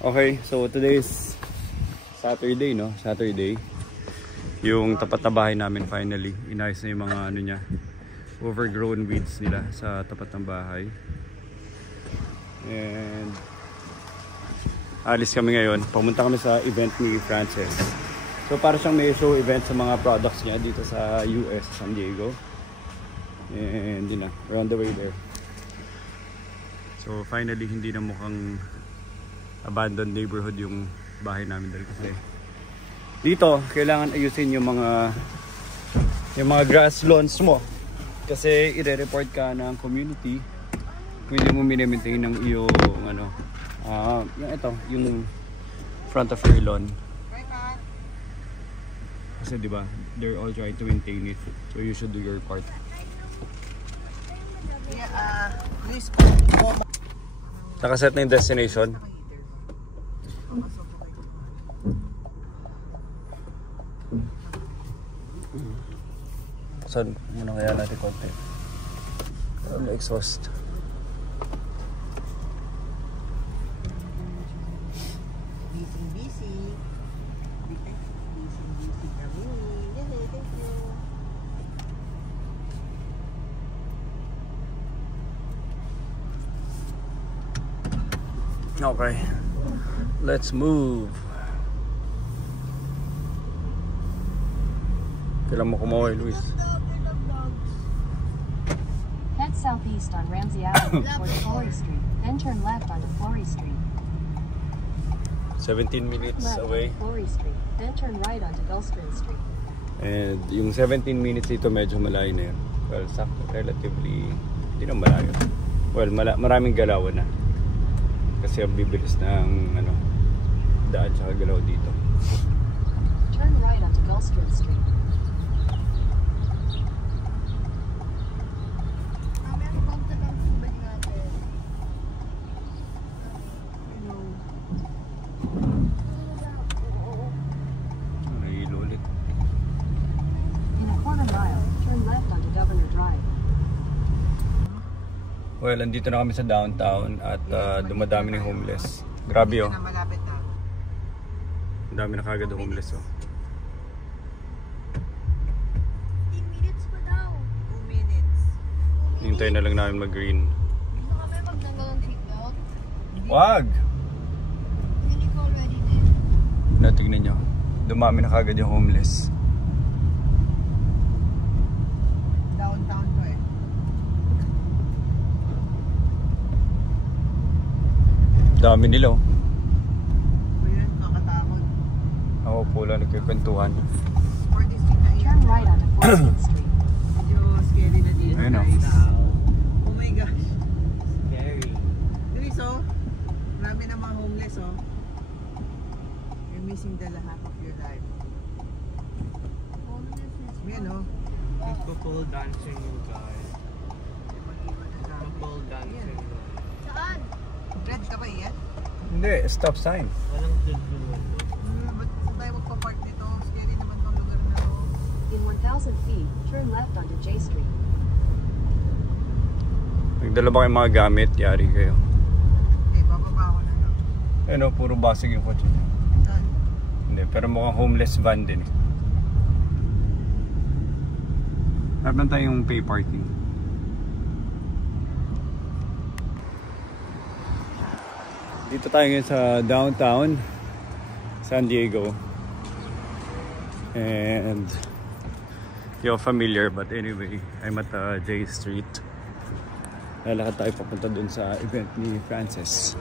Okay, so today is Saturday, no? Saturday. Yung tapat na bahay namin finally. Inayos na yung mga ano niya, overgrown weeds nila sa tapat ng bahay. And alis kami ngayon. Pumunta kami sa event ni Frances. So para siyang may show event sa mga products niya dito sa US, San Diego. And yun na, we're on the way there. So finally hindi na mukhang abandoned neighborhood yung bahay namin dahil kasi dito kailangan ayusin yung mga grass lawns mo kasi ire-report ka ng community kung hindi mo mini-maintain ng iyong ano yung front of your lawn kasi diba they're all trying to maintain it, so you should do your part. Nakaset na yung destination. Saan muna kaya natin konti? Ano exhaust? Busy kami. Thank you. Okay, let's move. Kailan mo kumaway, Luis? Head southeast on Ramsey Avenue towards Flory Street, then turn left onto Flory Street. 17 minutes Left away. onto Flory Street, then turn right onto Gulfstream Street. And yung 17 minutes dito medyo malayo na yun. Well, sakto, relatively, hindi na malayo. Well, maraming galawan na. Kasi ang bibilis ng daan tsaka galaw dito. Turn right onto Gulfstream Street. Nahilo ulit. In a quarter mile, turn left onto Governor Drive. Well, andito na kami sa downtown at dumadami ng homeless. Grabe oh. Malapit na. Ang dami na kagad ng homeless oh. 15 minutes pa daw. 2 minutes. Hintayin na lang namin mag-green. Gusto kami magtanggal ng seatbelt. Wag! Hindi ko already did. Natignan nyo. Dumami na kagad yung homeless. Downtown to eh. Dami nila oh. Ayan, kakatakot. Ako po lang nagkikwentuhan. 40 street na Turn right onto 14th Street. Medyo scary na dito, Ayun, oh. guys. Oh my gosh. Scary. Luis, oh. Marami na mga homeless, oh. You're missing the half of your life. Yan, oh. Couple dancing you guys. Mag-iwan na dami. Couple dancing. Saan? Red ka ba yan? Hindi, stop sign. Walang tudluan. Ba't saan tayo magpa-park nito? Scary naman tong lugar na to. In 1,000 feet, turn left onto J Street. Nagdala ba kayong mga gamit? Yari kayo. Okay, bababa ko na lang. Ano, puro basig yung kotse. Saan? Hindi, pero mukhang homeless van din eh. Meron tayong pay parking. Dito tayo ngayon sa downtown San Diego. And you're familiar, but anyway, I'm at J Street. Lalakad tayo papunta dun sa event ni Frances.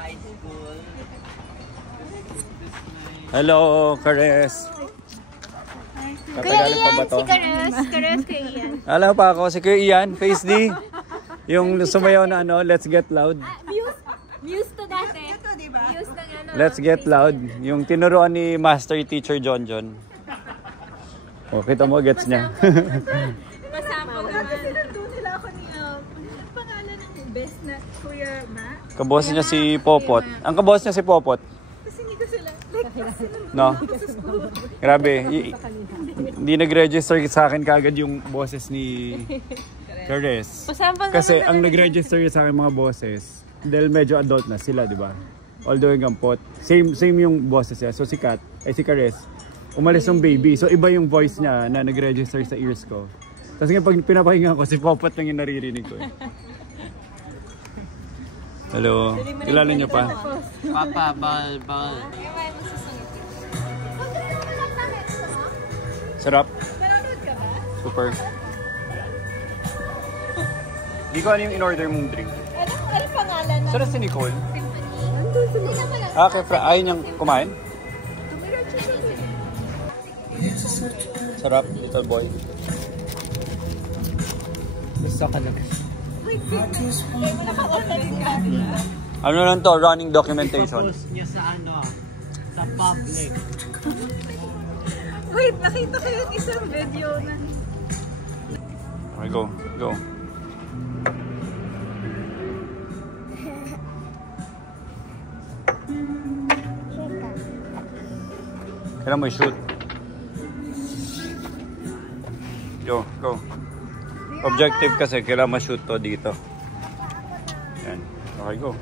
High school. Hello, Kares. Katagalan pa ba to? Si Kares kay Ian. Alam pa ako, si Kuya Ian, Face D. Yung sumayaw na Let's Get Loud. Muse to dati. Ito, diba? Muse ng Let's Get Loud. Yung tinuruan ni Master Teacher John. O, kita mo, gets niya. Masama ko. Sinunod nila ako niya. Pangalan ng best na Kuya Ma. Kaboss niya si Popot. Ang kaboss niya si Popot. Kasi hindi ko sila, like, No? Grabe. Hindi nag-register sa akin kagad yung boses ni Kares. Kasi ang nag-register sa akin mga boses, dahil medyo adult na sila, di ba? Although yung gampot. Same yung boses niya. So si Kares, umalis yung baby. So iba yung voice niya na nag-register sa ears ko. Tapos nga pag pinapakinggan ko, si Popot lang yung naririnig ko. Hello. Kilala niyo pa? Papa, bal. Sarap. Super. Hindi ko ano yung in-order mong drink. Ano pangalan na? Sarap si Nicole. Nandun sa mga. Okay, ayaw niyang kumain? Sarap, little boy. Gusto ka na. Ano lang to? Running documentation. Post niya sa ano? Sa public. Wait, nakita ko yung isang video na. Okay, go. Kailan mo i-shoot? Go. Objective kasi, kailangan ma-shoot to dito. Yan. Okay, go.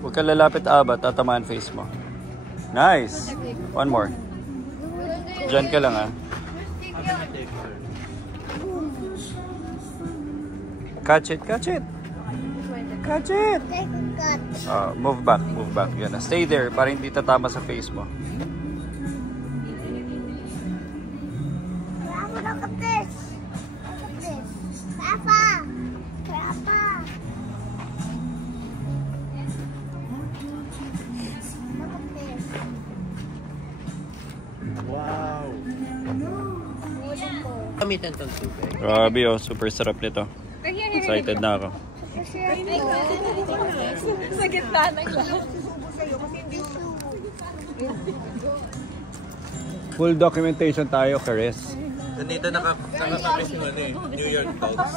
Huwag ka lalapit tatamaan face mo. Nice! One more. Diyan ka lang Catch it! Move back. Yan. Stay there para hindi tatama sa face mo. Look at this. Papa. Wow. Gamitan tong tubig. Grabe super sarap nito. Excited na ako. Sa gitna ng lahat. Full documentation tayo, Kares. Nandito nakakapis yung New York Dogs.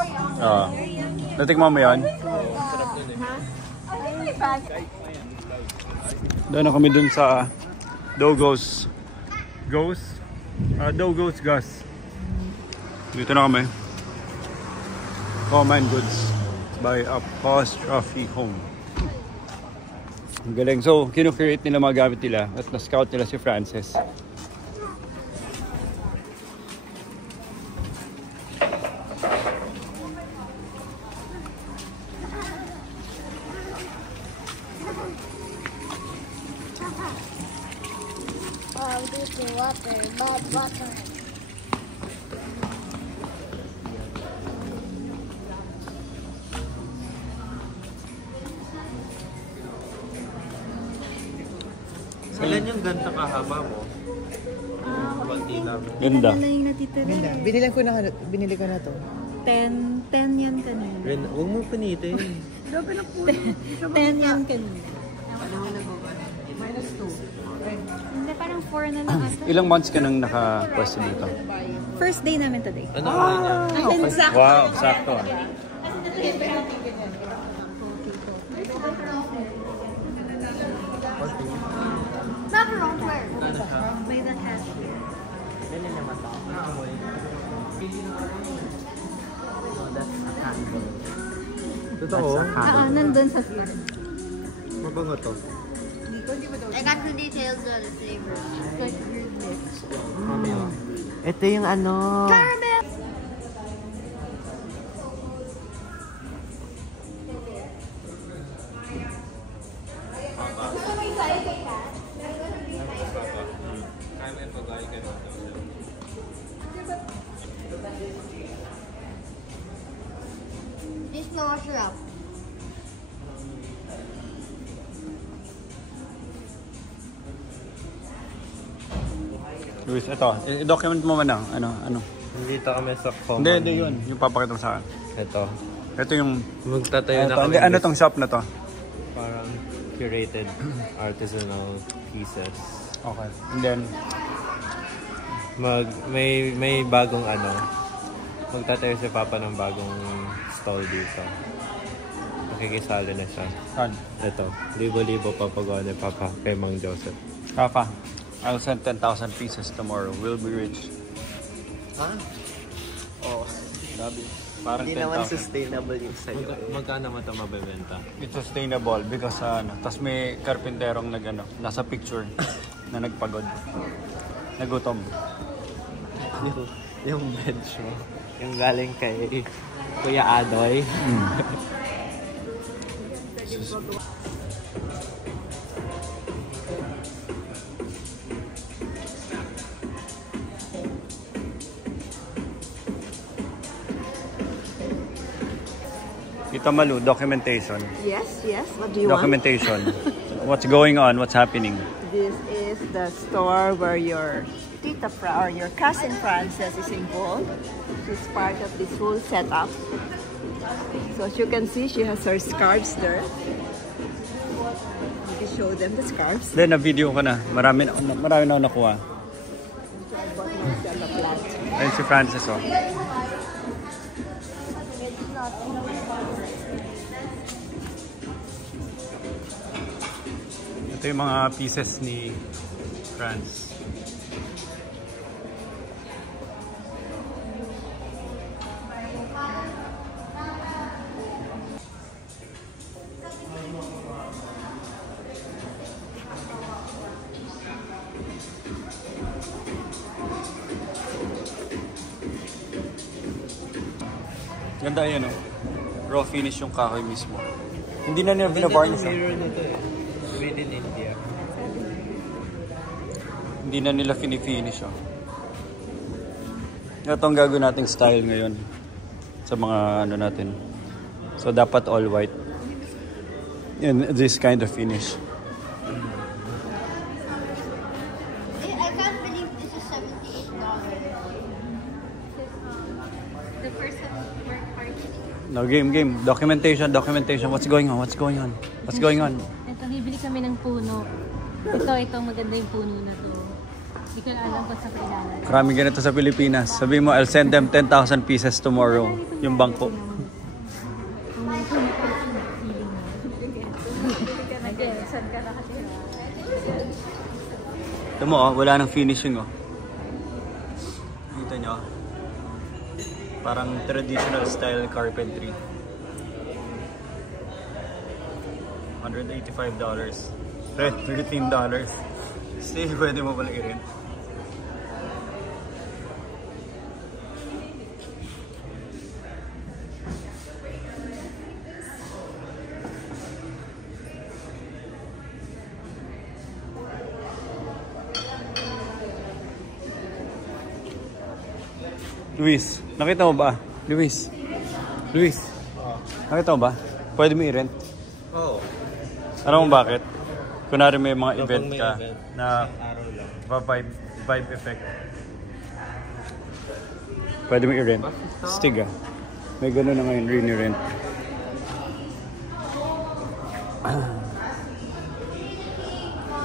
Natikman mo yan? Sarap nun Doon na kami dun sa Dogos Gus. Dito na kami. Common Goods by Apostrophe Home. Ang galing. So, kinu-create nila mga gamit nila at na-scout nila si Frances. Wow, this is water. Bad water. Ilan yung ganito kahaba mo? Kunti lang. Ganda. Ano yung natitira? Binili ko na to. 10 yan kanina. Ren, huwag mo punitin. 10 yan kanina. Hindi, parang 4 na lang ata. Ilang months ka nang naka-pwesto dito? First day namin today. Ano niya? And then sakto. Wow, sakto. Macaron where? By the cashier. Totoo? Nandun sa store. Mabango to. I got the details of the flavor. Ito yung ano. Caramel! Just no syrup. Luis, ito. I-document mo man lang. Ano? Nandito kami sa common. Hindi yun. Yung papakita mo sa akin. Ito yung... Magtatayo na kami. Ano tong shop na to? Parang curated artisanal pieces. Okay. And then, may bagong magtatayo si Papa ng bagong stall dito. Makikisali na siya. saan? Ito, libo-libo papagawa ni Papa kay Mang Joseph. Papa, I'll send 10,000 pieces tomorrow. We'll be rich. Ha? Oo. Grabe. Parang Hindi 10,000. naman sustainable yung sa'yo. Magkano mo ito mabibenta? It's sustainable because tas may karpinterong nasa picture na nagpagod. Nagutom. yung bench mo. Yung galing kay Kuya Adoy. Tita Malu, documentation. Yes. What do you want? Documentation. What's going on? What's happening? This is the store where your Tita or your cousin Frances is involved. She's part of this whole setup. So as you can see, she has her scarves there. Maybe show them the scarves. Then, na-video ko na. Marami na ako nakuha. So I bought myself a plant. Ayun si Francis, oh. Ito yung mga pieces ni Franz. Ganda yan, oh. Raw finish yung kahoy mismo. Hindi na nila binabarnish, oh. Made in India. Hindi na nila finish, oh. Ito ang gagawin nating style ngayon sa mga natin. So dapat all white. And this kind of finish. I can't believe this is $78. The first work party. No, game. Documentation. What's going on? Ito, bibili kami ng puno. Ito, maganda yung puno na to. Hindi ko alam kung sa kailangan. Maraming ganito sa Pilipinas. Sabi mo, I'll send them 10,000 pieces tomorrow. Yung bangko. Ito mo, oh, wala nang finishing, oh. Kita nyo, parang traditional style carpentry. $185. $13. See, pwede mo pala i-rent. Luis, nakita mo ba? Luis, nakita mo ba? Pwede mo i-rent? Oo. Alam mo bakit? Kunwari may mga event may ka event, na araw lang. vibe effect. Pwede mo i-rent. Stig, ah. May gano'n na ngayon, rini-rent.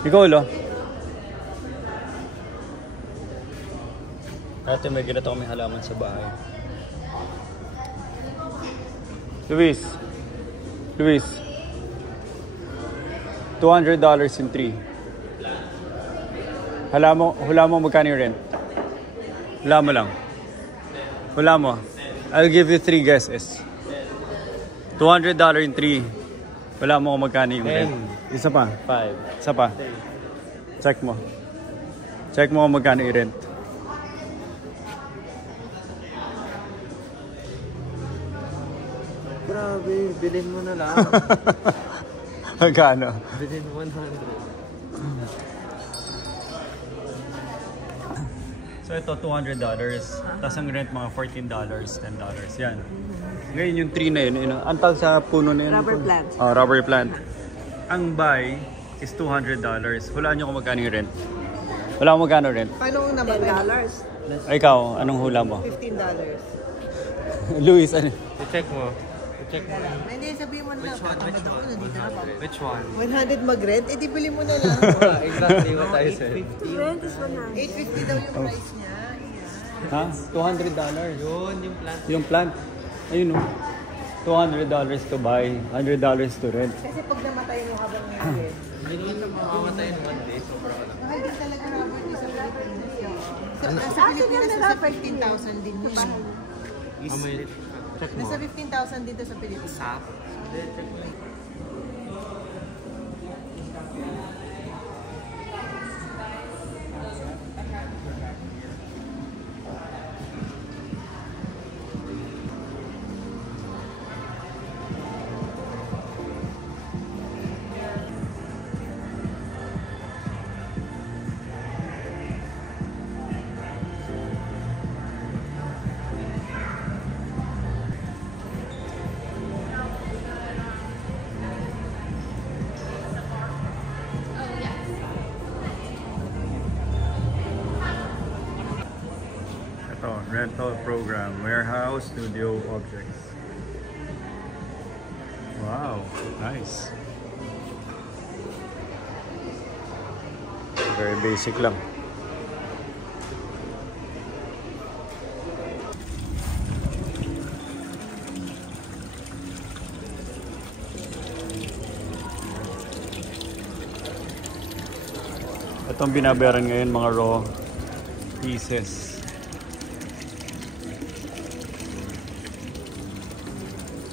Ikaw, lo? Dati may ganito kami halaman sa bahay. Luis, $200 in 3. Hula mo magkano yung rent? Hula mo. I'll give you 3 guesses. $200 in 3. Wala mo kung magkano yung rent. Isa pa. 5. Isa pa. Check mo kung magkano yung rent. Grabe, bilhin mo na lang. Magkano? Bilhin 100. So ito, $200. Tapos ang rent mga $14, $10. Yan. Ngayon yung tree na yun. Ang tawag sa puno na yun. Rubber plant. Oh, rubber plant. Ang buy is $200. Hulaan nyo kung magkano yung rent. Wala kung magkano rent. Paano naman $10? Ikaw, anong hula mo? $15. Luis, ano? I-check mo. Check mo. Hindi, sabihin mo na lang. Which one? 100 mag-rent? Eh, di bili mo na lang. Exactly what I said. Rent is 100. 850 daw yung price niya. Ha? $200. Yun, yung plant. Yung plant. Ayun o. $200 to buy, $100 to rent. Kasi pag namatay mo habang nag-rent. Hindi naman na makamatay in one day. Sobrang alam. Mahal din talaga Robert sa Pilipinas. Sa Pilipinas, nasa 15,000 din yun. Check mo. Nasa 15,000 dito sa Pilipinas. Sap? Check mo. Ito, rental program, warehouse, studio objects. Wow, nice. Very basic lang. Itong binabayaran ngayon mga raw pieces.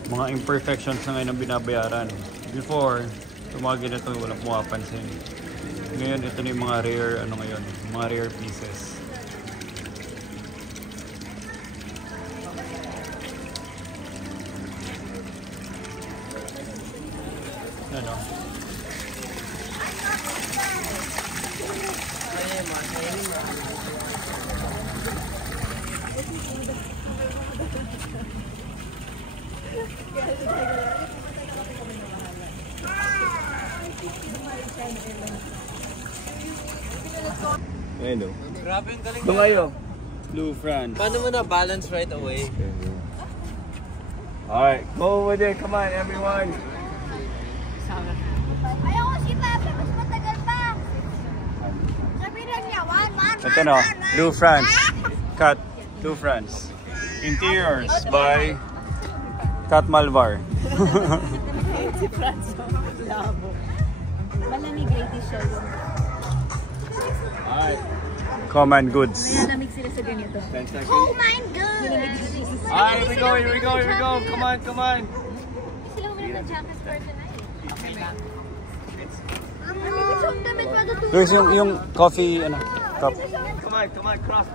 Mga imperfections na ngayon ang binabayaran. Before, yung mga ganito walang pumapansin. Ngayon, ito na yung mga rare, mga rare pieces. Ano? Ayun o. Grabe yung galing. Ito ngayo. Blue France. Paano mo na balance right away? Alright, go with it. Come on, everyone. Ayoko si Papa, mas matagal pa. Sabihin niya, Ito na, Blue France. Cut, Blue France. Interiors by Kat Malvar. Si Franzo. Labo. Malamig lady siya yung. Common goods. Malamig sila sa ganito. 10 seconds. Oh my God! Alright, here we go, here we go, here we go. Come on, come on. Sila mo na jacket for tonight. There's yung coffee, cup. Come on, cross.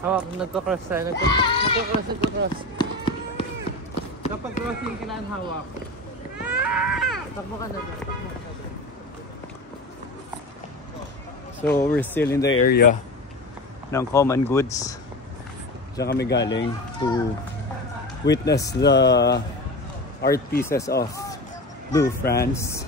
Hawak, nagko-cross tayo. Nagko-cross. Kapag crossing, kailangan hawak. Takbo ka na. So, we're still in the area ng common goods. Diyan kami galing to witness the art pieces of Blue France.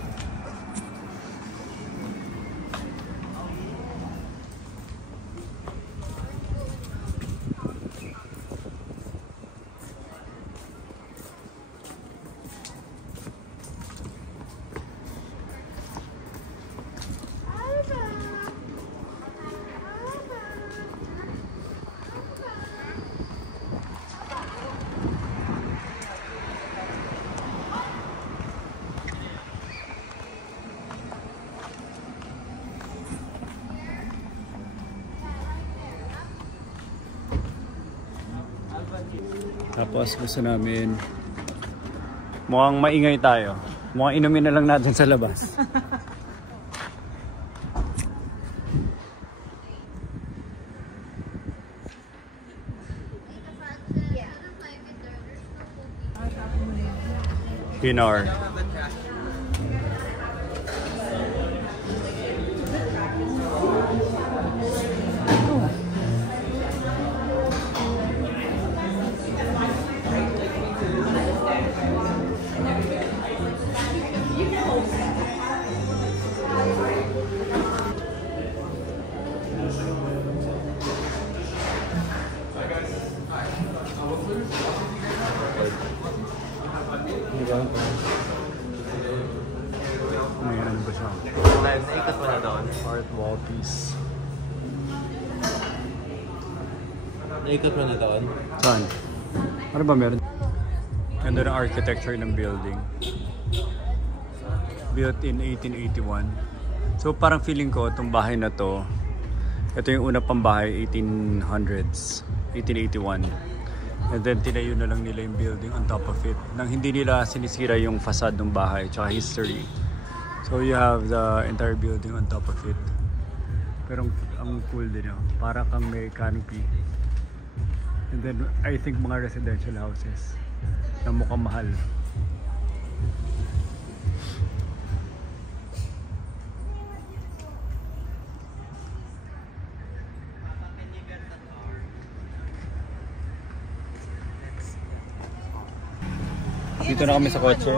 Tapos gusto namin mukhang maingay tayo. Mukhang inumin na lang natin sa labas. Pinar. Nice. Naikot mo na doon? Saan? Ano ba meron? Ganda ng architecture ng building. Built in 1881. So parang feeling ko itong bahay na to, ito yung una pang bahay, 1800s, 1881. And then tinayo na lang nila yung building on top of it. Nang hindi nila sinisira yung facade ng bahay, tsaka history. So you have the entire building on top of it. Pero ang cool din yun. Para kang may canopy. And then I think mga residential houses na mukhang mahal. Dito na kami sa kotse.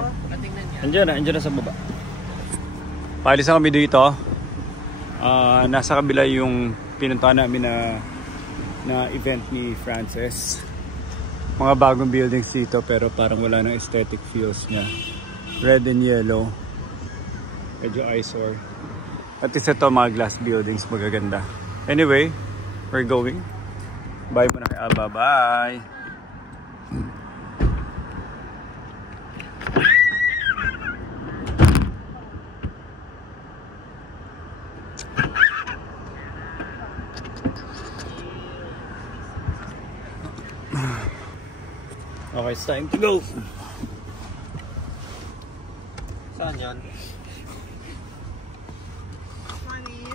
Andiyan na sa baba. Paalis na kami dito. Nasa kabila yung pinuntahan namin na event ni Frances. Mga bagong buildings dito pero parang wala ng aesthetic feels niya. Red and yellow. Medyo eyesore. At isa to mga glass buildings magaganda. Anyway, we're going. Bye muna kay Alba. Bye! Okay, it's time to go. Saan yan? Mommy,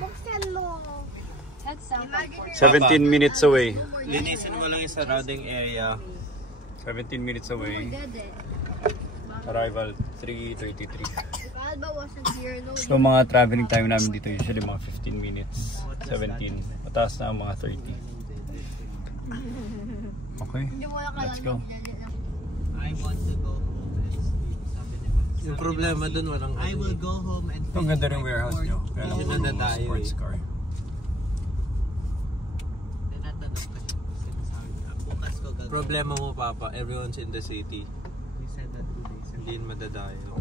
buksan mo. That's South Port. 17 minutes away. Linisin mo lang yung surrounding area. 17 minutes away. Arrival 3:33. If Alba wasn't here, no. So mga traveling time namin dito usually mga 15 minutes, 17. Mataas na ang mga 30. Okay, let's go. I want to go home and sleep. Sabi ni Max. Yung problema dun, walang I will go home and Ang ganda ng warehouse nyo. Kaya lang Hindi na nadayo sports eh. car. tinatanong ko siya. Sinasabi niya, bukas ko gagawin. Problema mo, Papa, everyone's in the city. We said that 2 days ago. Hindi madadayo.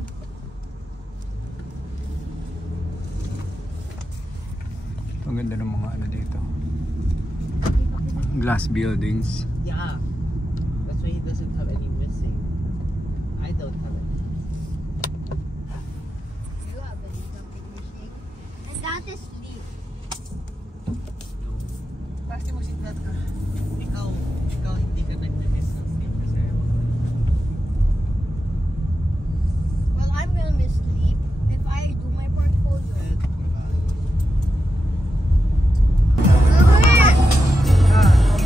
Ang ganda ng mga ano dito. Glass buildings. Yeah. That's why he doesn't have any missing. I don't have any. You have any something missing. And that is sleep. No. Basta mo sindat ka. Ikaw hindi ka nag-miss ng sleep kasi Well, I'm gonna miss sleep if I do my portfolio.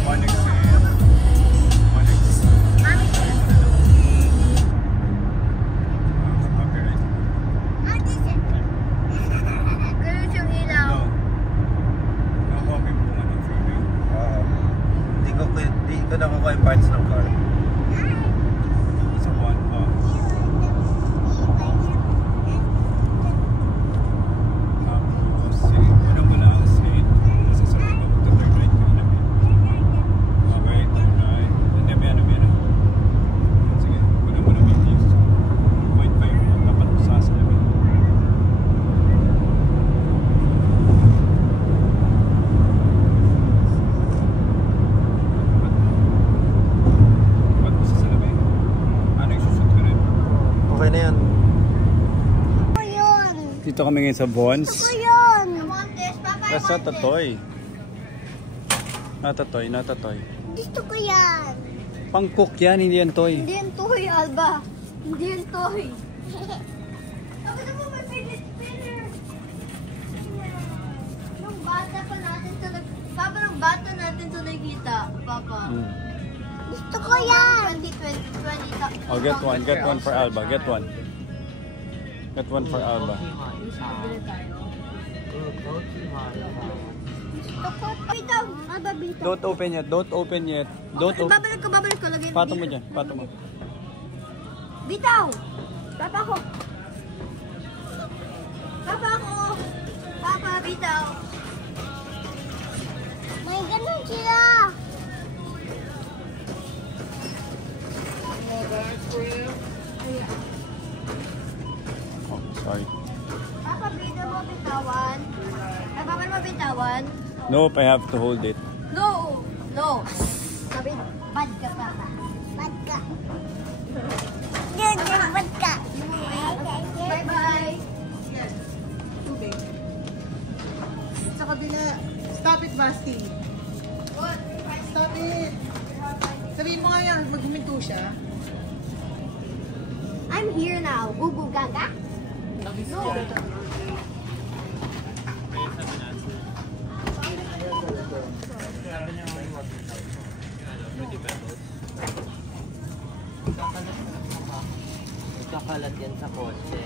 One exam. One exam. Copyright. Ganun yung ilaw. No. No copy mo ng freeway. Hindi ko nakukuha yung parts ng car. Sa one. Unang mula ang street. Sa sarili ko magta-turn right ka namin. Okay, turn right. Hindi, may ano. Sige, unang mula may views. 0.5 dapat sa salamin. Ba't mo sa salamin? Ano yung sushoot ko rin? Okay na yan. Gusto ko yun. Dito kami ngayon sa Bonds. Gusto ko yun. I want this. Papa, I That's want not a this. toy. Not a toy. Gusto ko yan. Pang-cook yan, hindi yan toy. Hindi yan toy, Alba. Hindi yan toy. Ako naman may fidget spinner. Nung bata pa natin ito Papa, nung bata natin ito nakita. Papa. Gusto ko yan. 2020. Oh, get one for Alba. Get one for Alba. Bitaw. Alba, bitaw. Don't open yet. Don't open. Babalik ko. Lagay mo Patong mo dito. dyan. Patong mo. Bitaw. Papa ko. Papa, bitaw. May ganun sila. that one? Nope, I have to hold it. No! No! Sabi, bad ka, Papa. Bad ka. Bad ka. Bye-bye. Tubig. Sa kabila. Stop it, Basti. What? Stop it. Sabihin mo nga yan, maghuminto siya. I'm here now. Goo gaga. Kakalat yan sa kotse.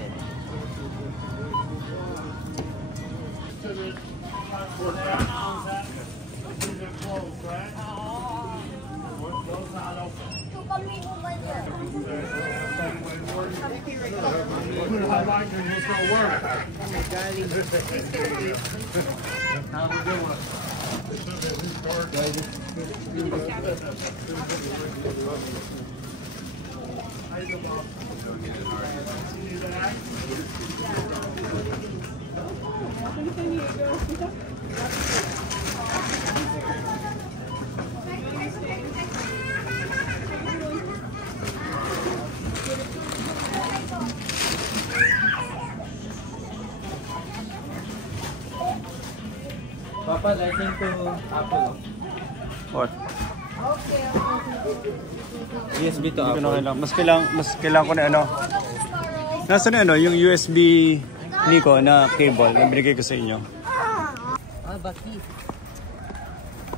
Papa, lighting to Apple. What? USB to Hindi ko na Apple. kailangan. Mas kailangan ko na ano. Nasaan na ano, yung USB Nico na cable na binigay ko sa inyo. Ah, baki.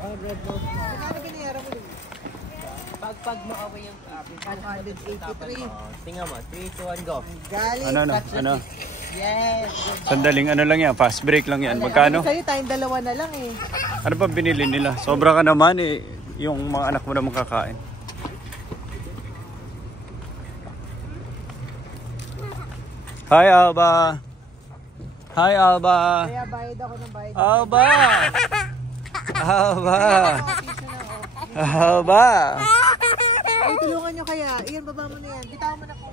Ah, red note. Ano binayara mo? Pag mo away yung 583. Tingnan mo, 3, 2, 1, go. Galing. Ano? Yes. Sandaling ano lang yan, fast break lang yan. Magkano? Sa'yo, tayong dalawa na lang eh. Ano pa binili nila? Sobra ka naman eh. Yung mga anak mo naman kakain. Hi Alba! Hi Alba! Kaya bayad ako ng bayad. Alba! Alba! Alba! Ay, tulungan nyo kaya. Iyan, baba mo na yan. Bitaw mo na po.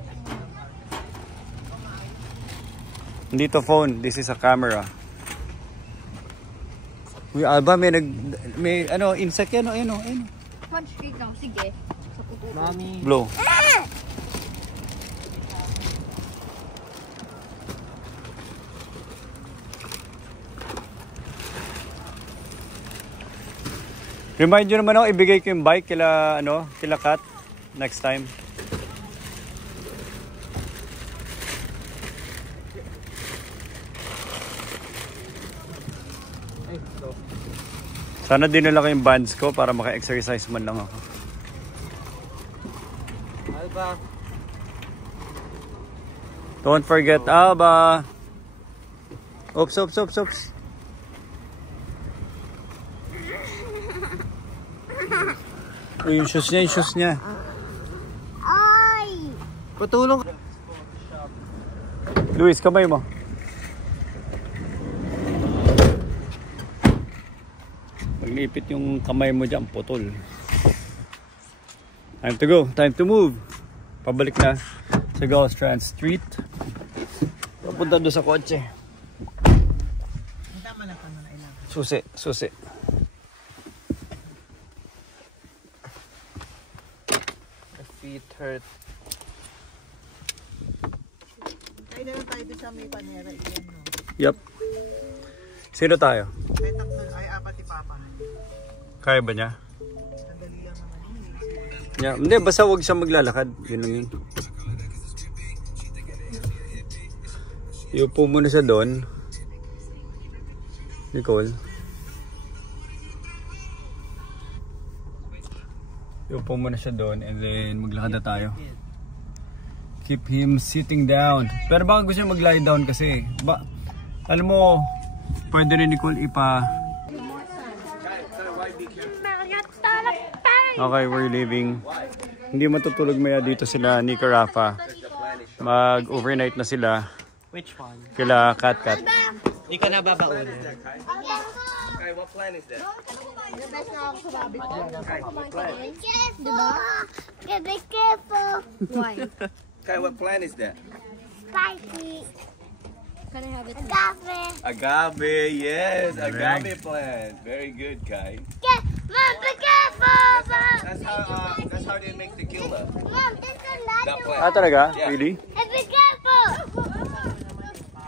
Hindi to phone, this is a camera. Uy, Alba, may ano, insect yan, ano. Punch straight lang. Sige. Mami. Blow. Remind nyo naman ako, ibigay ko yung bike kila Kat next time. Sana dinala ko yung bands ko para maka-exercise man lang ako. Alba. Don't forget Alba. Oops. Uy, yung shoes niya. Ay! Patulong. Luis, kamay mo. Maglipit yung kamay mo dyan, putol. Time to go, time to move. Pabalik na sa Gulfstrand Street. Papunta doon sa kotse. Tama lang kami na ilang. Susi. My feet hurt. Tayo na lang tayo doon sa may panera. Iyan, no? Yup. Sino tayo? Ay, tatlo. Ay, apat ni Papa. Kaya ba niya? Sandali lang naman yun. Yeah. Hindi, basta huwag siya maglalakad. Yun lang yun. Iupo muna siya doon. Nicole. Iupo muna siya doon and then maglakad na tayo. Keep him sitting down. Pero baka gusto niya mag-lie down kasi. Alam mo, pwede rin Nicole Okay, we're leaving. Hindi matutulog maya dito sila ni Carafa. Mag-overnight na sila. Which one? Kila Kat. Hindi ka nababaunin. Okay, what plan is that? Best na ako sa babit. Diba? Be careful. Why? Okay, what plan is that? Spicy. Can I have it? Agave, yes, agave plant. Very good, Kai. Yeah, Mom, be careful! That's how they make tequila. Mom, there's another That one. plant. talaga? Yeah. Really? And be careful!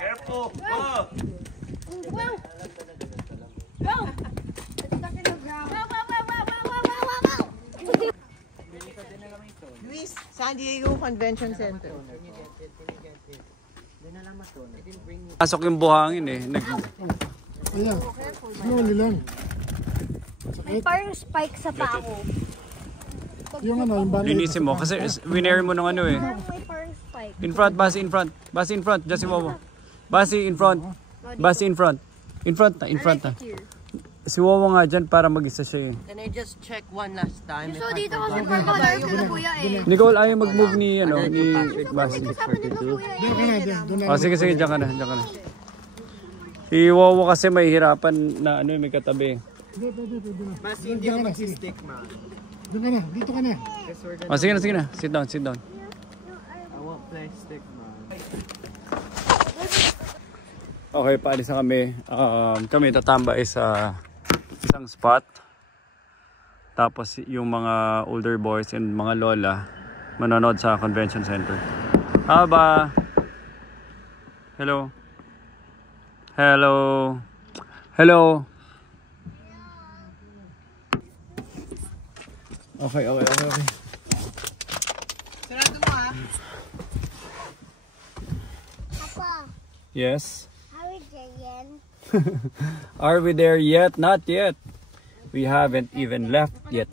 Careful. Oh. Luis, San Diego Convention Center. Pasok yung buhangin eh. Ayan, slowly lang. May parang spike sa paa ko. Yung ano, yung bali. Linisin mo kasi winare mo ng ano eh. May parang spike. In front, basi in front. Basi in front, just si Wawa. Basi in front. Basi in front. In front na, in front na. Si Wawa nga dyan para mag-isa siya eh. Can I just check one last time? So dito kasi parang malayo ko na kuya eh. Nicole, ayaw mag-move ni, ano, ni Basi. Kasama din ba kuya eh? Doon ka na, doon na. Oh, sige, sige, dyan ka na, dyan ka na. Si Wawa kasi may hirapan na ano, may katabi. Pwede na. Mas hindi ako mag-stick, ma. Doon ka na, dito ka na. Oh, sige na, sige na. Sit down, sit down. I won't play stick, ma. Okay, paalis na kami. Kami tatambay sa isang spot. Tapos yung mga older boys and mga lola manonood sa convention center. Haba! Hello? Hello? Hello? Okay. Sarado mo, ha? Papa, Yes? how is Jayan? Are we there yet? Not yet. We haven't even left yet.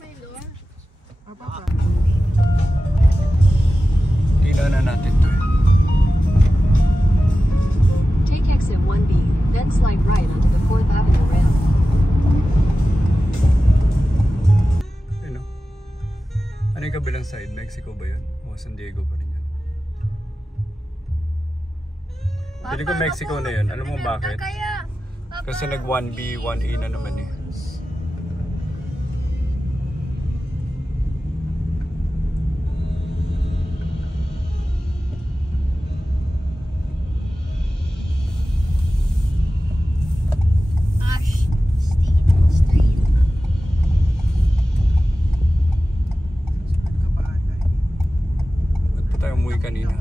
Tingnan na natin to eh. Take exit 1B, then slide right onto the 4th Avenue rail. Ano? Ano yung kabilang side? Mexico ba yun? O San Diego pa rin yun? Pili ko Mexico na yun. Alam mo bakit? Kasi nag 1B, 1A na naman eh. Ba't pa tayo umuwi kanina?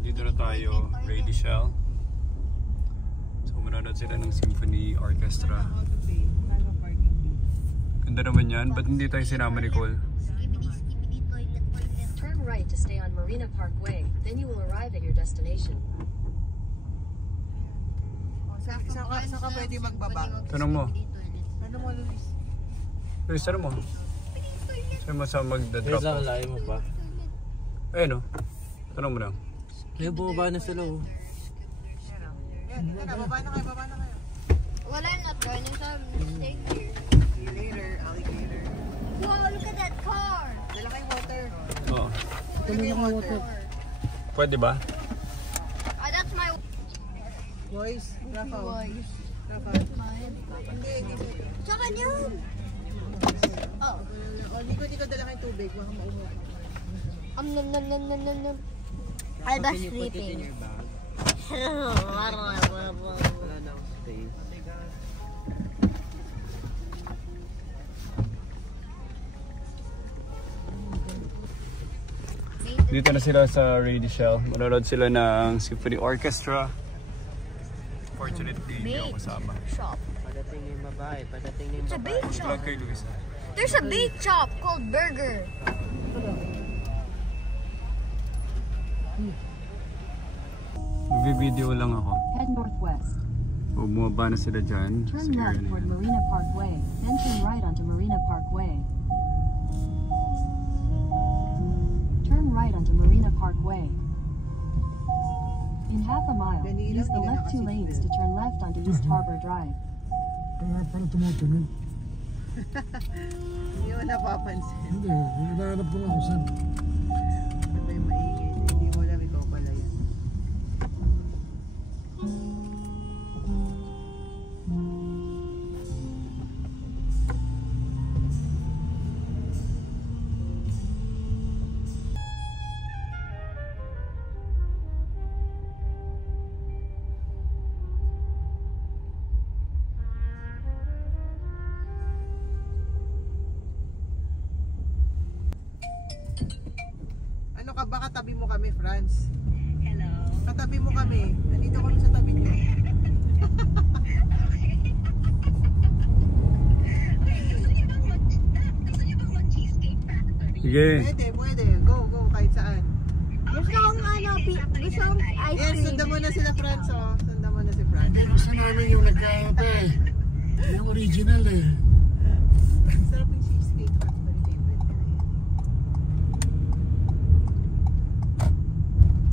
Dito na tayo, Ready Shell. So manonood sila ng Symphony Orchestra. Ganda naman yan. Ba't hindi tayo sinama ni Cole? Turn right to stay on Marina Parkway, then you will arrive at your destination. Saan ka pwede magbaba? Tanong mo. Ano mo, Luis? Luis, tanong mo. Saan mo sa magdadrop? layo mo pa. Ayun o. Tanong mo lang. Kaya bumaba na sila oh. Yan, baba na kayo. Well, I'm not joining, so I'm staying here. Alligator. Wow, look at that car! Dala kayo water. Oo. Dala kayo water. Pwede ba? That's my Boys, Rafa. Rafa. Hindi. Sa kanya yun! Oh. Hindi ko dala kayong tubig. Baka maungo. Nom. Alba sleeping. Wala na akong space. Dito na sila sa Ready Shell. Manonood sila ng Symphony Orchestra. Fortunately, hindi ako kasama. Shop. Padating yung babae. Padating yung It's a bake Vlog shop. kay Luis. There's a bake shop called Burger. Mag-video lang ako. Head northwest. O, bumaba na sila dyan. Turn Scary left na toward yun. Marina Parkway, then turn right onto Marina Parkway. Turn right onto Marina Parkway. In half a mile, use the left 2 lanes to turn left onto East Harbor Drive. Parang tumutunog. Hindi mo napapansin. Hindi, hinahanap ko nga kung saan. Ano ba yung maingay? Hindi mo alam ikaw pala yan. baka tabi mo kami, Franz. Hello. Katabi mo kami. Nandito kami sa tabi niyo. Sige. Pwede. Go, kahit saan. Gusto kong gusto kong ice Yes, cream. sundan mo na sila, Franz, oh. Sundan mo na si Franz. Pero gusto namin yung yung original eh. Sarap yung cheesecake factory, favorite ko na yan.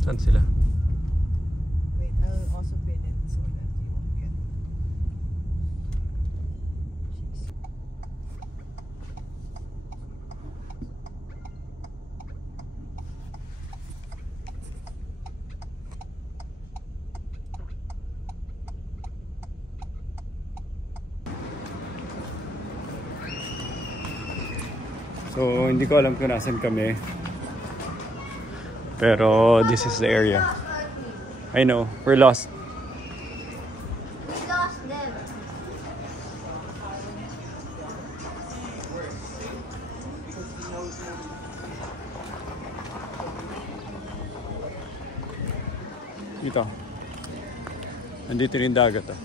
Saan sila? Wait, I'll also pin it so that you won't get. So, hindi ko alam kung nasan kami. Pero, this is the area. I know, we're lost. We lost them. Ito. Nandito rin dagat. Oh.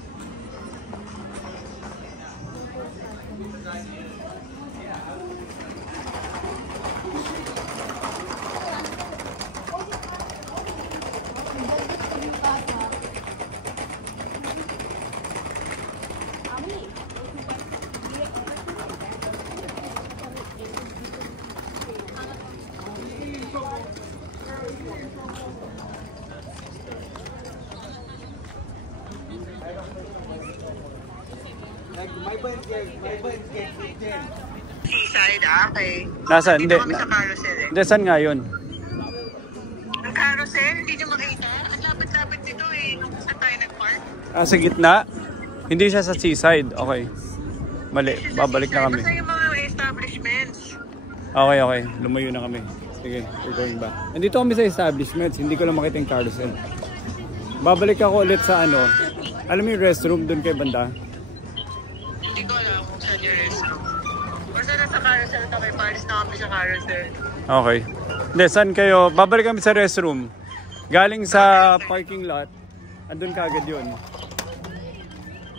Seaside, okay. Nasaan? Hindi. Kami sa carousel eh. Hindi, saan nga yun? Ang carousel, hindi nyo makita. Ang lapit-lapit nito eh. Saan tayo nag-park? Ah, sa gitna? Hindi siya sa seaside. Okay. Mali. Babalik na kami. Basta yung mga establishments. Okay. Lumayo na kami. Sige, we're going back. Nandito kami sa establishments. Hindi ko lang makita yung carousel. Babalik ako ulit sa ano. Alam mo yung restroom dun kay banda? Hindi ko alam kung saan yung restroom. Basta nasa carousel kami. Paris na kami sa carousel. Okay. Hindi, saan kayo? Babalik kami sa restroom. Galing sa parking lot. Andun ka agad yun.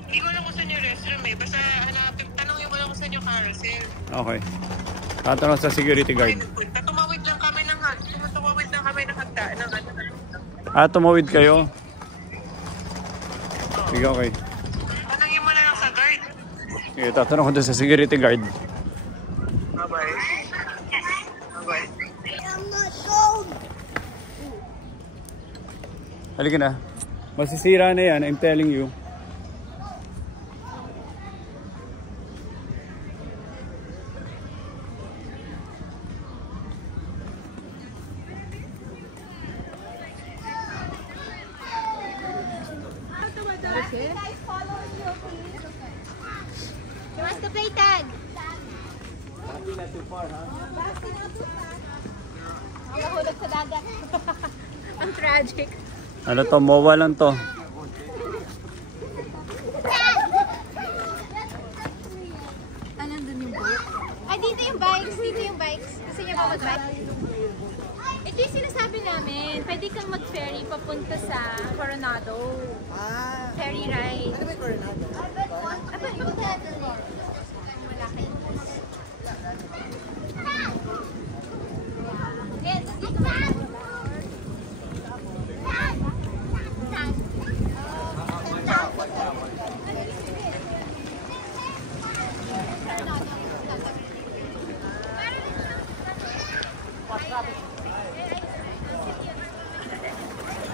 Hindi ko alam kung saan yung restroom eh. Basta hanapin. Tanongin mo lang kung saan yung carousel. Okay. Tatanong sa security guard. Tumawid lang kami ng hagda. Ah, tumawid kayo? Sige, okay. Tanongin mo na lang sa guard. Sige, tatanong ko doon sa security guard. Bye-bye. Bye-bye. I'm not cold. Halika na. Masisira na yan, I'm telling you. He wants to play tag. Ang nahulog sa dagat. Ang tragic. Ano to, MOA lang to. Nandun yung boat? Ay, dito yung bikes. Gusto niya ba mag-bike? Ito yung sinasabi namin. Pwede kang mag-ferry papunta sa Coronado. Ferry ride. Ano ba yung Coronado? Aba, yung tatalo. Wala kayo. Yes, dito ba?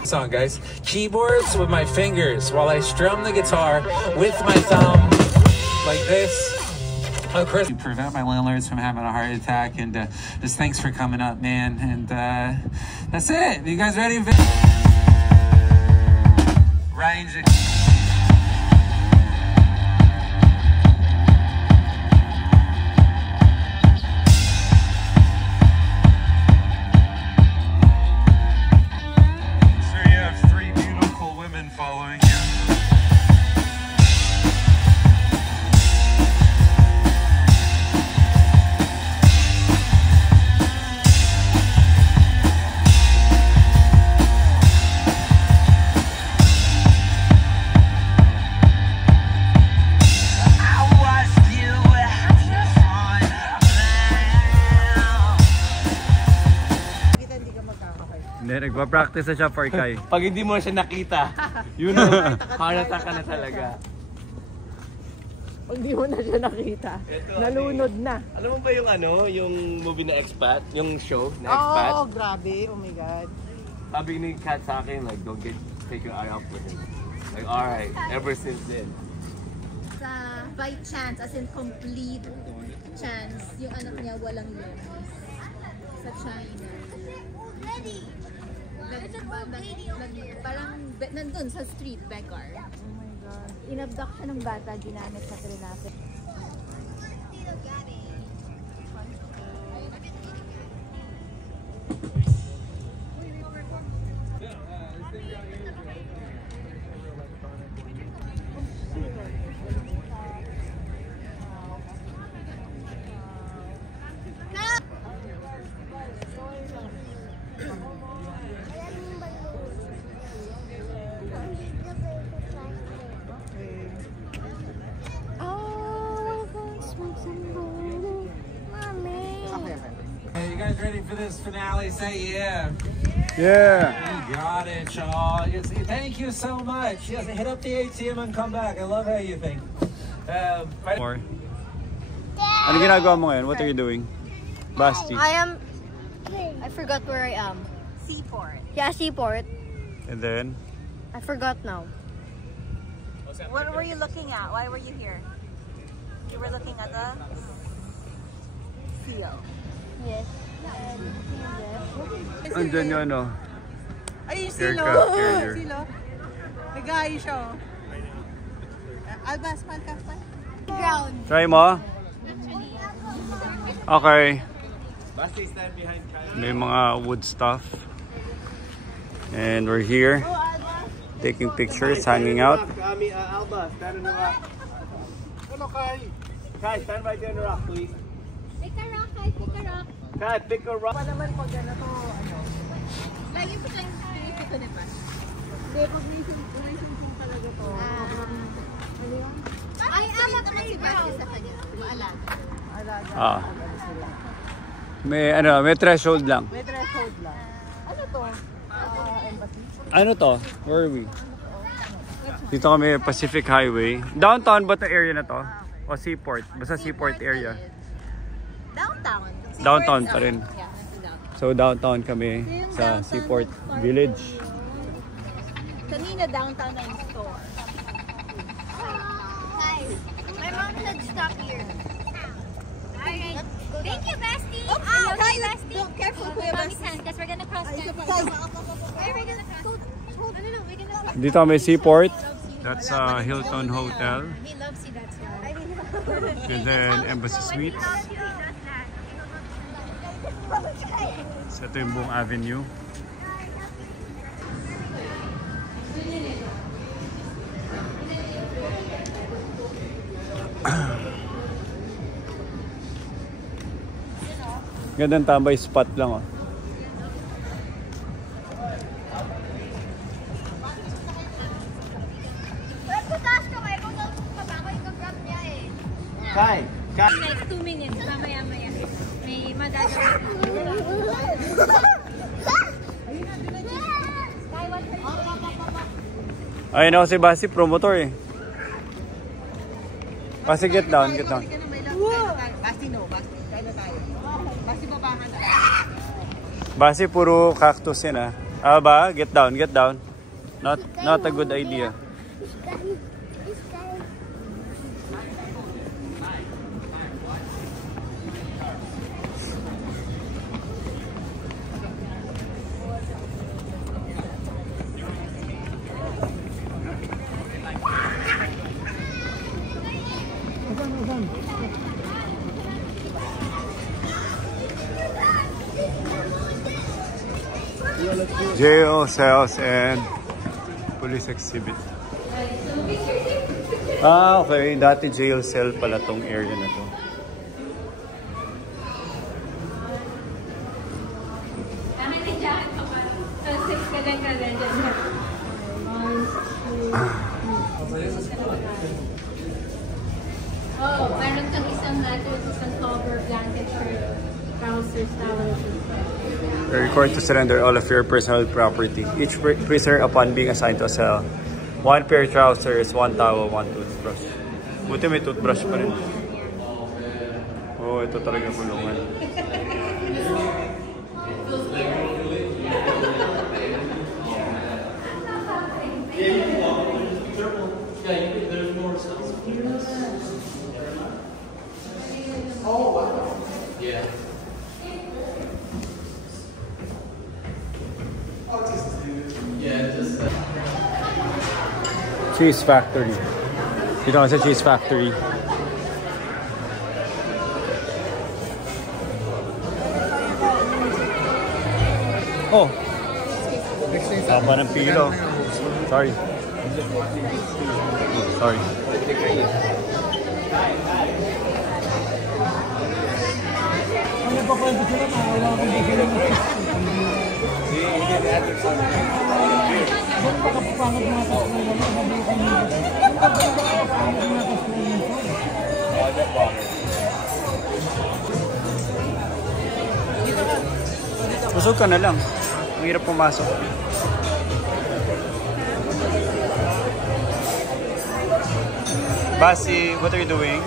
Song, guys. Keyboards with my fingers while I strum the guitar with my thumb like this. Of course, you prevent my landlords from having a heart attack, and just thanks for coming up, man. And that's it. You guys ready? Range. nagpa-practice na siya for Kai. Pag hindi mo siya nakita, yun na, heart attack ka na talaga. Hindi mo na siya nakita. Nalunod na. Alam mo ba yung yung movie na Expat? Yung show na Expat? Oh, grabe. Oh my God. Sabi ni Kat sa akin, like, don't take your eye off with him. Like, alright, ever since then. By chance, as in complete chance, yung anak niya walang limbs. Sa China. Parang nandun sa street, beggar. Oh my God. Inabduct siya ng bata, ginamit sa trinapit. Hey, you guys ready for this finale? Say yeah. Yeah. You got it, y'all. Thank you so much. Yes, hit up the ATM and come back. I love how you think. Ano ginagawa mo ngayon? What are you doing? Basti. I forgot where I am. Seaport. Yeah, Seaport. And then? I forgot now. What were you looking at? Why were you here? You were looking at the seal. Yes. Andyan yung ano? Ay, yung silo. Aircraft carrier. Silo. Nag-aayos siya. Albas, palkas. Ground. Try mo? Okay. Basti, stand behind Kyle. May mga wood stuff. And we're here. Taking pictures, hanging out. Alba, stand in the rock. Ano, Kai? Kai, stand right there in the rock, please. Pick a rock, Kai. Pick a rock. Kai, pick a rock. Pa naman pag ganito, Lagi po tayong pinipito na pa. Hindi, pag racing po talaga to. I am a playground. Sa kanya. Alaga. Ah. May threshold lang. May threshold lang. Ano to? Embassy? Ano to? Where are we? Dito kami Pacific Highway. Downtown ba 'tong area na to? O Seaport? Basta Seaport area. downtown. Downtown pa rin. Yeah, downtown. So downtown kami sa Seaport Village. Kanina downtown na yung store. Hi. My mom said stop here. Alright. Thank you, Basti. Oh, Hi, Basti. Careful, Kuya Mommy's Basti. hand, because we're gonna cross that. Where are we gonna cross? No, we're gonna cross. Dito kami Seaport. That's Hilton Hotel. He loves you, that's why. And then Embassy Suites. So ito yung buong avenue. Gandang tambay spot lang, oh. Kai, Kai. Next 2 minutes, mamaya-maya. May madadala. Ayun ako si Basi, promotor eh. Basi, get down, get down. Basti no, Basti. Kaya na tayo. Basti babahan na. Basi, puro cactus yan ah. Ah ba? Get down, get down. Not a good idea. Jail cells and police exhibit. Ah, okay. Dati jail cell pala tong area na to. Oh, meron kang isang lettuce, isang cover, blanket shirt, trousers, towels, and stuff. You're required to surrender all of your personal property. Each prisoner upon being assigned to a cell. 1 pair of trousers, 1 towel, 1 toothbrush. Buti may toothbrush pa rin. Oh, ito talaga kulungan. Cheese Factory. Dito ka sa Cheese Factory. Oh! Tapa ng pilo. Sorry. Sorry. Busog ka na lang. Ang hirap pumasok. Basi, what are you doing?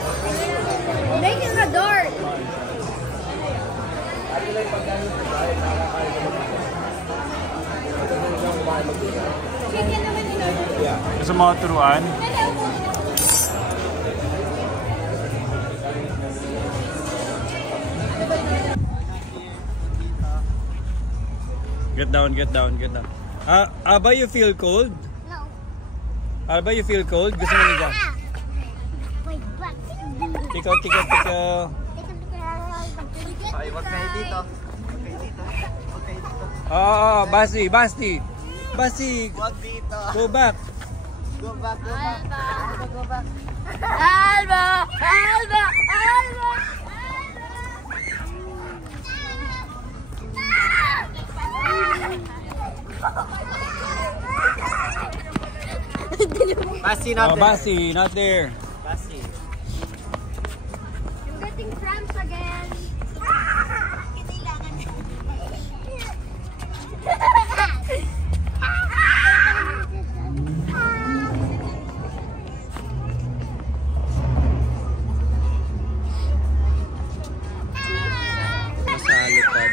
Making a door. Gusto mo turuan? Get down, get down, get down. Aba, you feel cold? No. Aba, you feel cold? Gusto mo niya? Tiko. Ay, wag kayo dito. Basti. Wag dito. Go back. Go back. Alba. Basi, not there. Basti, not there. Basi. I'm getting cramps again.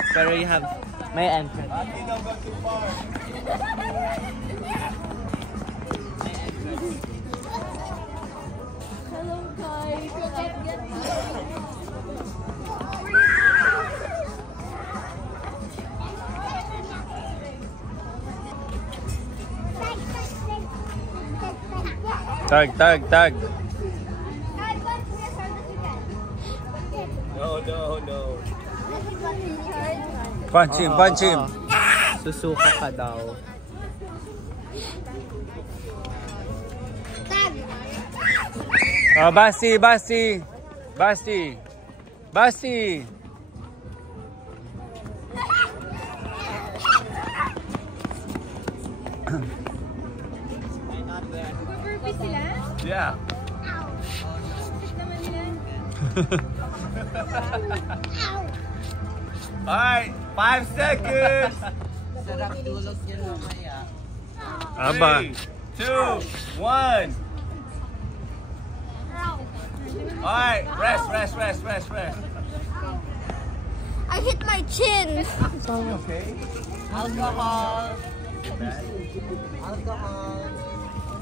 Pero you have my entrance. Hello guys, you can't get me. Tag. No. Punch him. Susuka ka daw. Basti. Burpee sila? Yeah. Naman nila. Alright, 5 seconds. Sarap tulog yan mamaya. Aba. 3, 2, 1. Alright, rest. I hit my chin. Okay. Alcohol.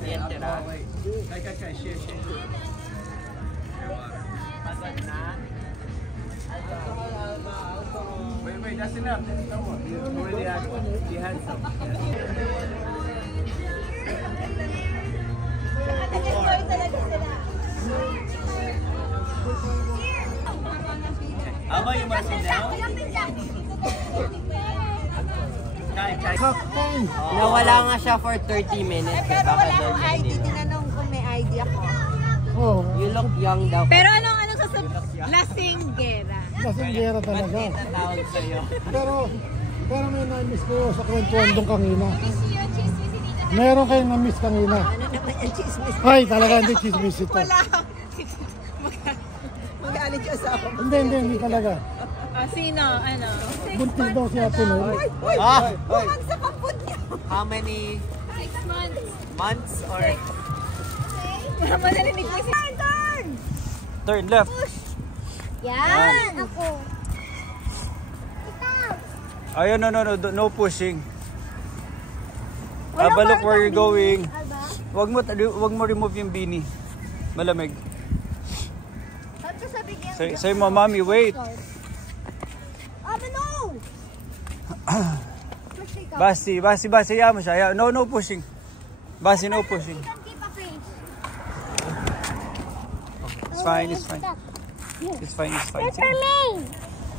Yan, tira. Kaya, share. Pasad na. Wait, that's enough. Come on. You already had one. You had some. Ama, you must sit down. Nawala nga siya for 30 minutes. Pero wala akong ID. Tinanong kung may ID ako. Oh, You look young daw. Pero anong sasabihin? Lasinggera. masinggera talaga. Tawag sa'yo. Pero may na-miss ko sa kwentuhan doon kanina. Meron kayong na-miss kanina. Ano naman yung chismis? Ay, talaga hindi chismis ito. Wala. Mag-alit yung asawa mo. Hindi talaga. Sino? Ano? Buntis daw si Ate Nel. How many 6 months. months or... Wala narinig ko si... Turn left. Yan! Ako. Ayun, no pushing. Aba, look where you're going. Wag mo remove yung beanie. Malamig. Say mo, mommy, wait. Aba, no! Basi, ya mo siya. No pushing. Basi, no pushing. It's fine. It's fine. For me!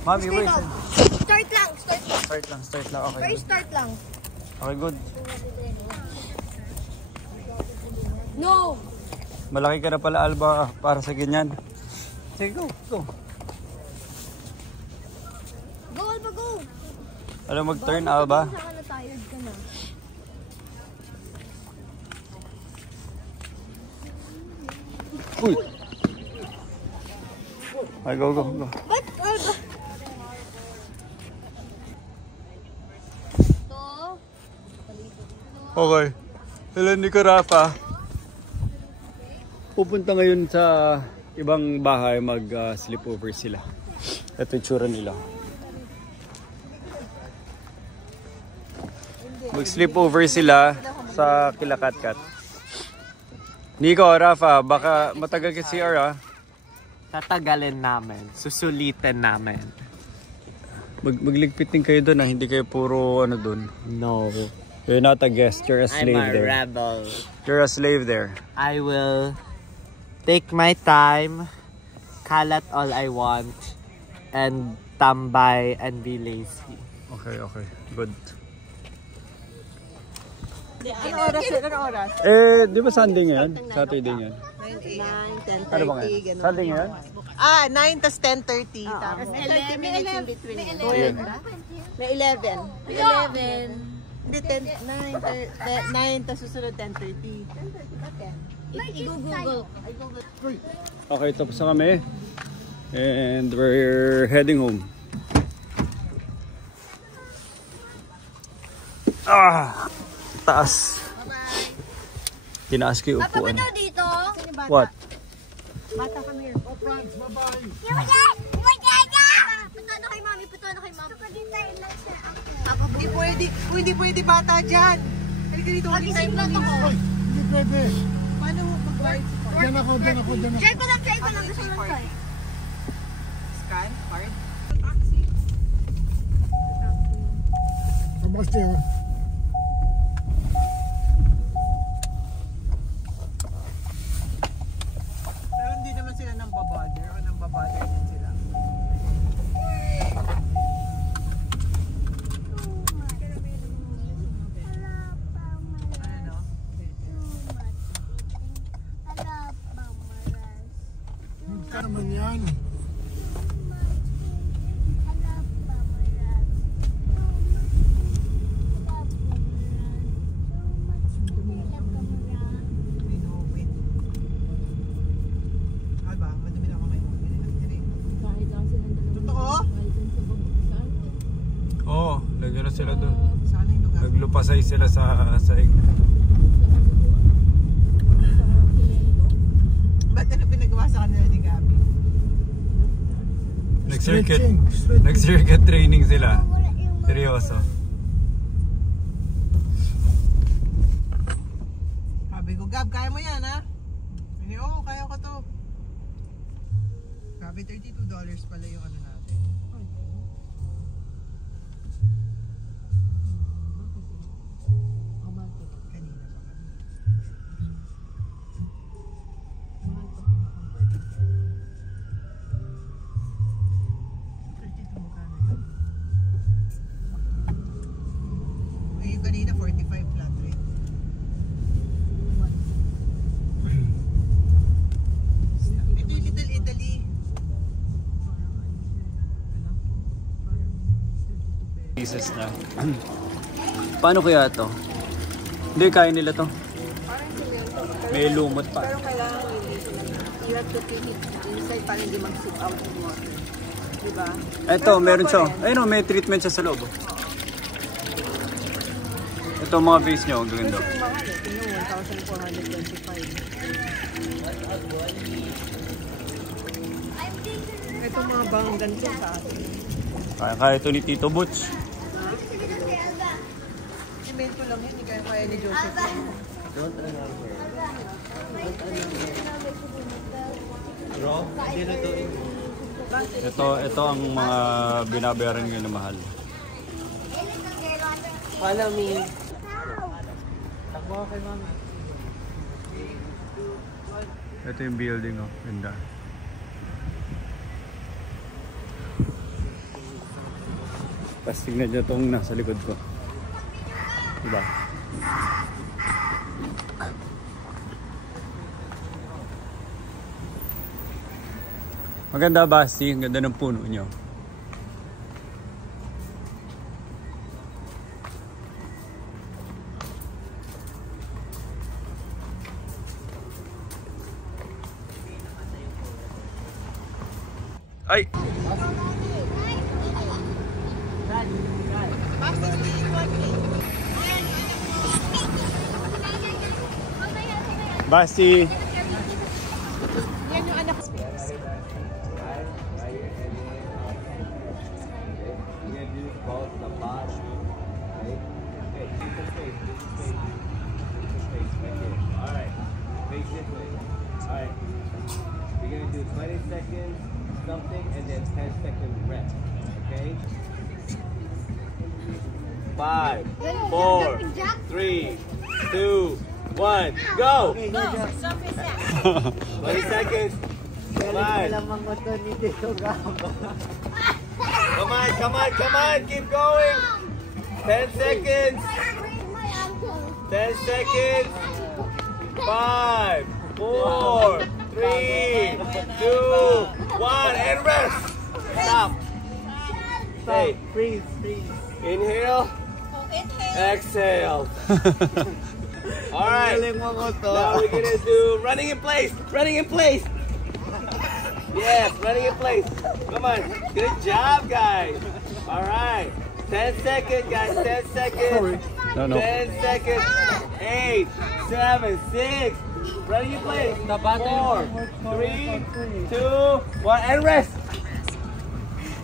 Mommy, wait. Start lang. Start lang. Okay, First start lang. Okay, good. No! Malaki ka na pala, Alba, para sa ganyan. Sige, go. Go, Alba, go! Alam mag-turn, Alba? Tired ka na. Uy! Ay, go. Ba't, Alba? Okay. Ilan ni Rafa? Pupunta ngayon sa ibang bahay, mag-sleepover sila. Ito yung tsura nila. Mag-sleepover sila sa Kilakatkat. Nico, Rafa, baka matagal ka CR ah. Tatagalin namin. Susulitin namin. Magligpit din kayo doon ah. Hindi kayo puro ano doon. No. You're not a guest, you're a slave there. I'm a rebel. You're a slave there. I will take my time, kalat all I want, and tambay and be lazy. Okay. Good. Anong oras? Di ba Sunday ngayon? Saturday ngayon? 9, 10, 30, Ano ba ngayon? ganun. Sunday ngayon? 9 tas 10:30. Tapos 30 minutes in between. May 11. Hindi, 9 tas susunod 10:30. I-google. Okay, tapos na kami. And we're heading home. Taas. Tinaas ko yung upuan. Papa, dito? What? Bata kami. Oh, Franz, bye-bye. Punta na kay mami. Hindi pwede bata dyan. Halika dito. Mag-isip lang ako. Hindi pwede. Paano mag-ride? Diyan ako. Try ko lang. Gusto lang try. Scan? Card? Tapos diyan. Pero hindi naman sila nang babother o nang babother din sila. Ka naman yan. Oo, lagyan na sila doon. Naglupasay sila sa saig. Ba't ano pinagawa sa kanila ni Gabi? Nag-circuit training sila. Seryoso. Sabi ko, Gab, kaya mo yan ha? Hindi, oo, kaya ko to. Gabi, $32 pala yung ano natin. Kanina pa kami. Ngayon kanina 45 flat rate. Ito yung Little Italy. Pieces na. Paano kaya to? Hindi, kaya nila to. May lumot pa. Pero kailangan you have to keep it inside para hindi mag-seep out ng water. Diba? Ito, meron siya. Ayun, may treatment siya sa loob. Ito mga face niya, ang ganda. Ito mahal eh. Tingnan mo, 1,425. Ito mga bang ganito sa atin. Kaya ito ni Tito Butch. Simento lang yan, hindi kaya ni Joseph. Ito ang mga binabayaran ngayon na mahal. Follow me. Takbo kay mama. Ito yung building, oh. Ganda. Tapos tignan nyo itong nasa likod ko. Diba? Maganda, Basti. Ang ganda ng puno nyo. Ay! Basti! Yan yung anak ko. Alright, face this way. Alright, we're gonna do 20 seconds something and then 10 seconds rest. Okay? 5, 4, 3, 2, 1, go! 20 seconds. Come on. Come on, keep going. 10 seconds. 10 seconds. 5, 4, 3, 2, 1, and rest. Stop. Hey, Freeze. inhale. Exhale. All right. Now we're gonna do running in place. Yes, running in place. Come on. Good job, guys. All right. 10 seconds, guys. 10 seconds. No. 10 seconds. 8, 7, 6. Running in place. 4, 3, 2, 1, and rest.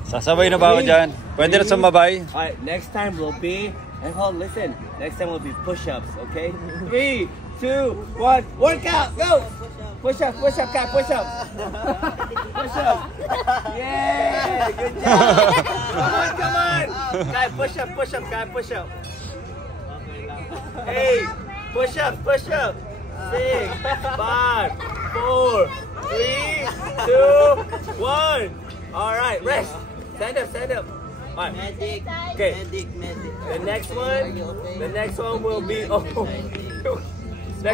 Sasabay na ba ako dyan? Pwede na sumabay? Alright, next time will be, and hold, listen. Next time will be push-ups, okay? 3, 2, 1, workout, go! Push-ups, guys, push-ups. Push-ups. Yeah, good job. Come on. Guys, push-up, guys, push-up. 8, push-ups. 6, 5, 4, 3, 2, 1. Alright, rest. Stand up. All right. Medic. Okay. The next one will be next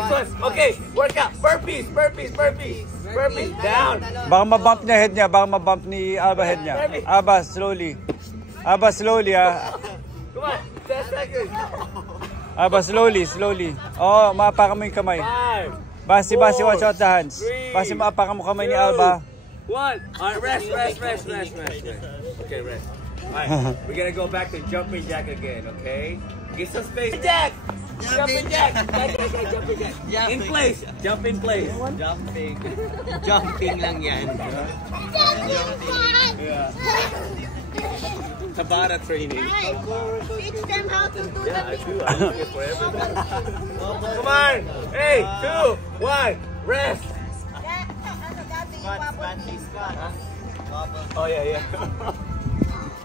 one. Okay, workout. Burpees. Down. Baka mabump niya head niya. Baka mabump ni Alba head niya. Alba, slowly. Alba, slowly, ah. Come on, 10 seconds. Alba, slowly. Oh, maapakan mo yung kamay. 5, Basti, watch out the hands. 3, Basti, maapakan mo kamay ni Alba. 1. All right, rest. Okay, rest. All right, we're gonna go back to jumping jack again. Okay, get some space. Jack. Jumping jack. Jumping jack. In place. Jump in place. Jumping lang yan. Yeah. Tabata training. Teach them how to do Yeah, I do it for everybody. Come on. 3, 2, 1. Rest. Oh yeah.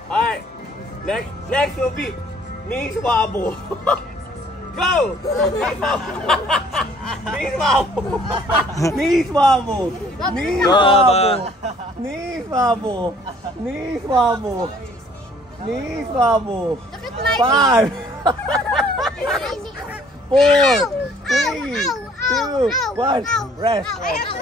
All right. Next will be knees wobble. Go. Knees wobble. Knees wobble. 5, 4, 3, 2, 1. Rest. I have to